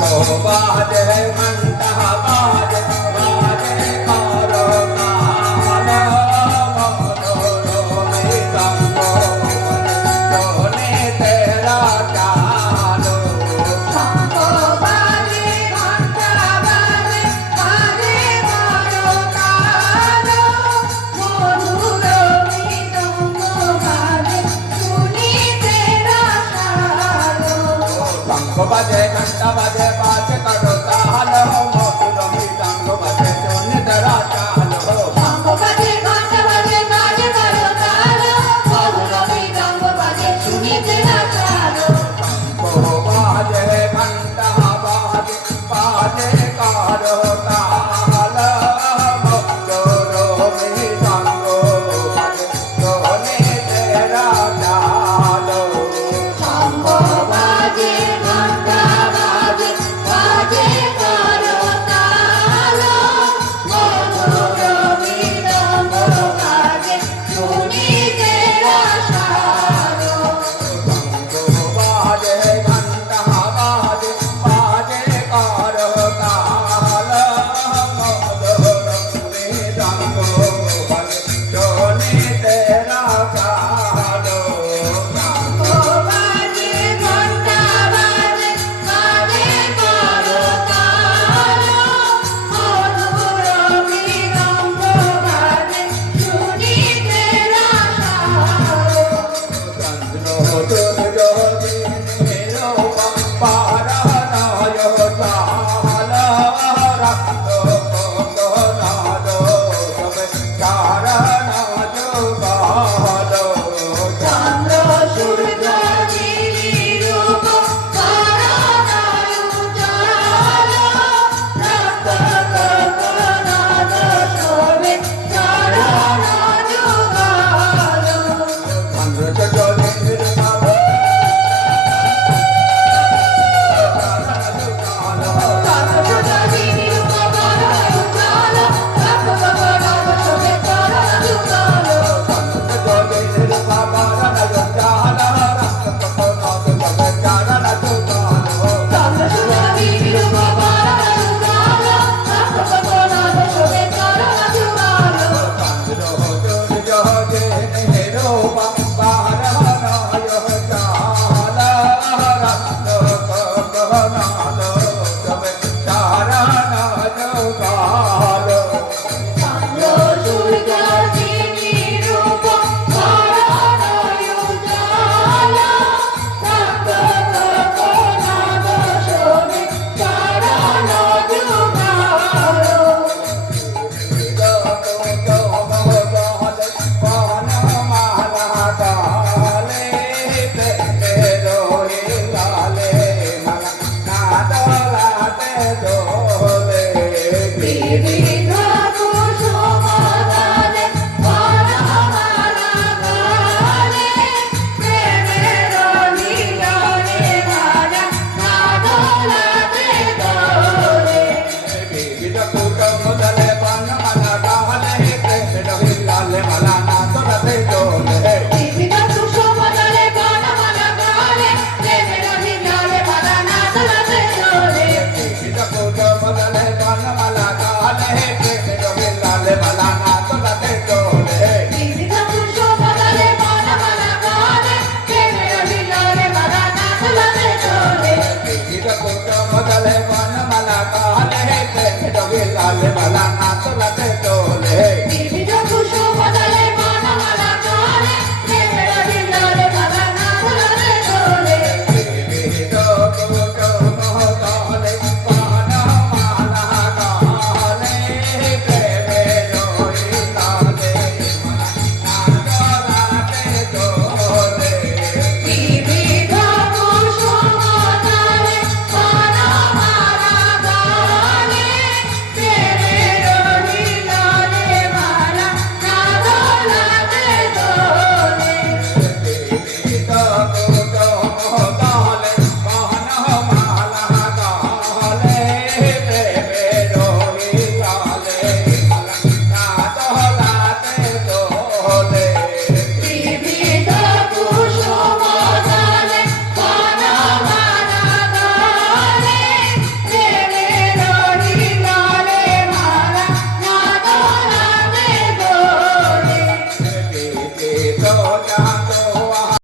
Oh, bah, deh, man, tah, bah.